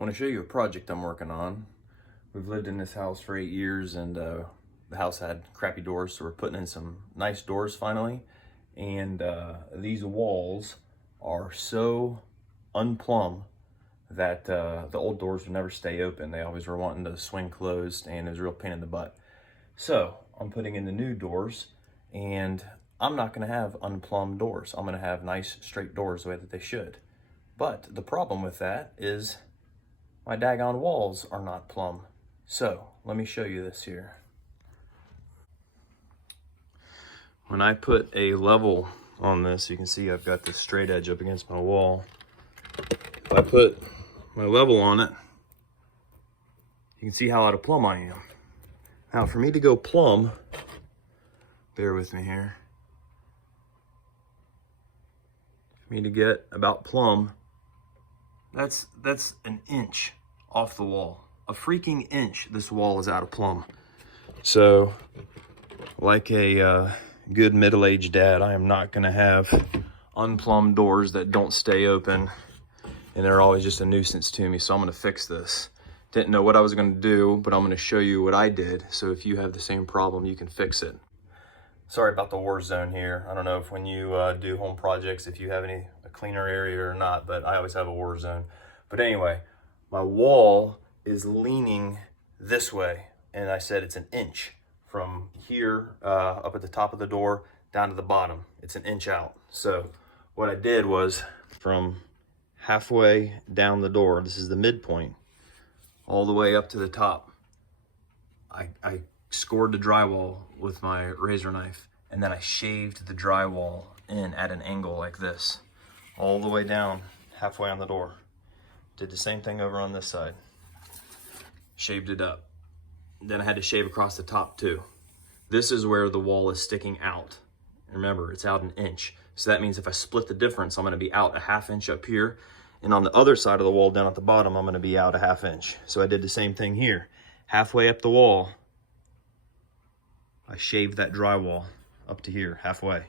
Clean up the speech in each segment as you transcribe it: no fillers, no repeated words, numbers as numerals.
I want to show you a project I'm working on. We've lived in this house for 8 years, and the house had crappy doors, so we're putting in some nice doors finally. And these walls are so un-plumb that the old doors would never stay open. They always were wanting to swing closed, and it was a real pain in the butt. So I'm putting in the new doors, and I'm not going to have unplumbed doors. I'm going to have nice straight doors the way that they should. But the problem with that is my daggone walls are not plumb. So let me show you this here. When I put a level on this, you can see I've got this straight edge up against my wall. If I put my level on it, you can see how out of plumb I am. Now for me to go plumb, bear with me here. For me to get about plumb, that's an inch off the wall. A freaking inch this wall is out of plumb. So like a good middle-aged dad, I am not gonna have unplumbed doors that don't stay open, and they're always just a nuisance to me. So I'm gonna fix this. Didn't know what I was gonna do, but I'm gonna show you what I did, so if you have the same problem, you can fix it. Sorry about the war zone here. I don't know if when you do home projects, if you have a cleaner area or not, but I always have a war zone. But anyway, my wall is leaning this way, and I said it's an inch from here up at the top of the door down to the bottom. It's an inch out. So what I did was from halfway down the door, this is the midpoint, all the way up to the top, I scored the drywall with my razor knife, and then I shaved the drywall in at an angle like this, all the way down halfway on the door. Did the same thing over on this side. Shaved it up. Then I had to shave across the top too. This is where the wall is sticking out. Remember, it's out an inch. So that means if I split the difference, I'm gonna be out a half inch up here, and on the other side of the wall down at the bottom, I'm gonna be out a half inch. So I did the same thing here. Halfway up the wall, I shaved that drywall up to here, halfway.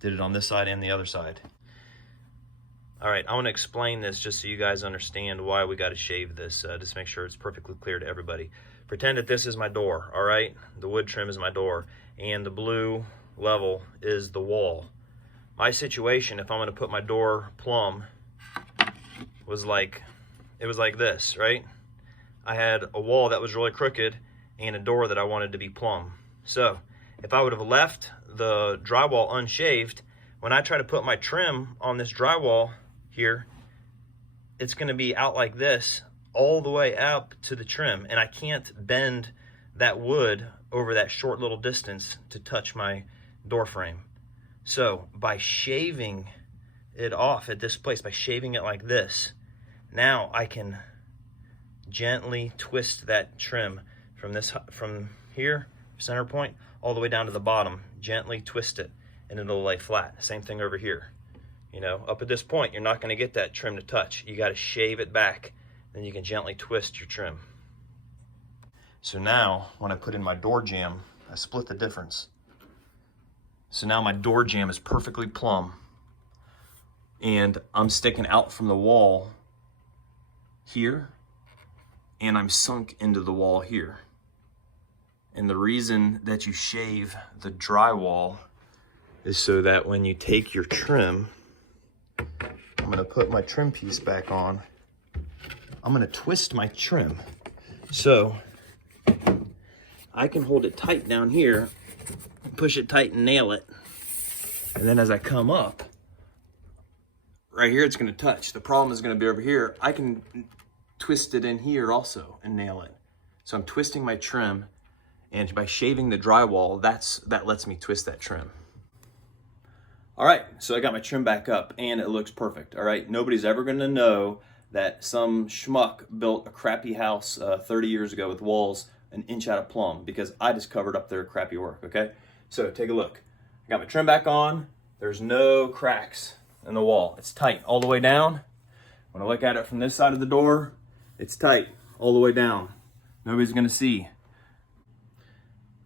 Did it on this side and the other side. All right, I want to explain this just so you guys understand why we got to shave this, just make sure it's perfectly clear to everybody. Pretend that this is my door, all right? The wood trim is my door, and the blue level is the wall. My situation, if I'm going to put my door plumb, was like this, right? I had a wall that was really crooked and a door that I wanted to be plumb. So if I would have left the drywall unshaved, when I try to put my trim on this drywall here, it's going to be out like this all the way up to the trim, and I can't bend that wood over that short little distance to touch my door frame. So by shaving it off at this place, by shaving it like this, now I can gently twist that trim from here, center point, all the way down to the bottom. Gently twist it and it'll lay flat. Same thing over here. You know, up at this point, you're not going to get that trim to touch. You got to shave it back, then you can gently twist your trim. So now when I put in my door jamb, I split the difference. So now my door jamb is perfectly plumb, and I'm sticking out from the wall here, and I'm sunk into the wall here. And the reason that you shave the drywall is so that when you take your trim, I'm gonna put my trim piece back on, I'm gonna twist my trim. So I can hold it tight down here, push it tight and nail it. And then as I come up, right here it's gonna touch. The problem is gonna be over here. I can twist it in here also and nail it. So I'm twisting my trim, and by shaving the drywall, that lets me twist that trim. All right, so I got my trim back up and it looks perfect, all right? Nobody's ever gonna know that some schmuck built a crappy house 30 years ago with walls an inch out of plumb, because I just covered up their crappy work, okay? So take a look. I got my trim back on. There's no cracks in the wall. It's tight all the way down. When I look at it from this side of the door, it's tight all the way down. Nobody's gonna see.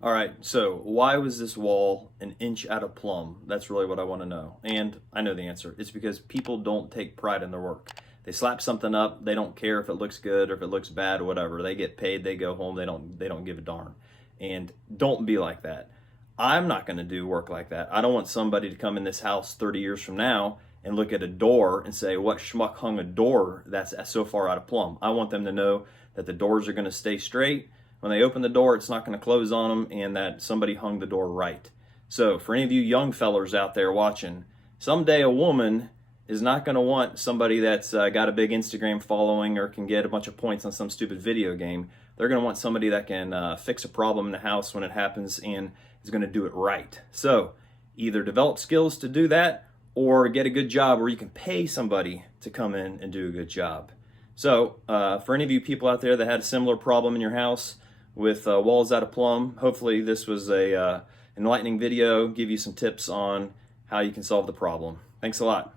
All right, so why was this wall an inch out of plumb? That's really what I want to know. And I know the answer. It's because people don't take pride in their work. They slap something up. They don't care if it looks good or if it looks bad or whatever. They get paid. They go home. They don't give a darn. And don't be like that. I'm not going to do work like that. I don't want somebody to come in this house 30 years from now and look at a door and say, what schmuck hung a door that's so far out of plumb? I want them to know that the doors are going to stay straight. When they open the door, it's not going to close on them, and that somebody hung the door right. So for any of you young fellers out there watching, someday a woman is not going to want somebody that's got a big Instagram following or can get a bunch of points on some stupid video game. They're going to want somebody that can fix a problem in the house when it happens and is going to do it right. So either develop skills to do that or get a good job where you can pay somebody to come in and do a good job. So for any of you people out there that had a similar problem in your house with walls out of plumb, hopefully this was a enlightening video, give you some tips on how you can solve the problem. Thanks a lot.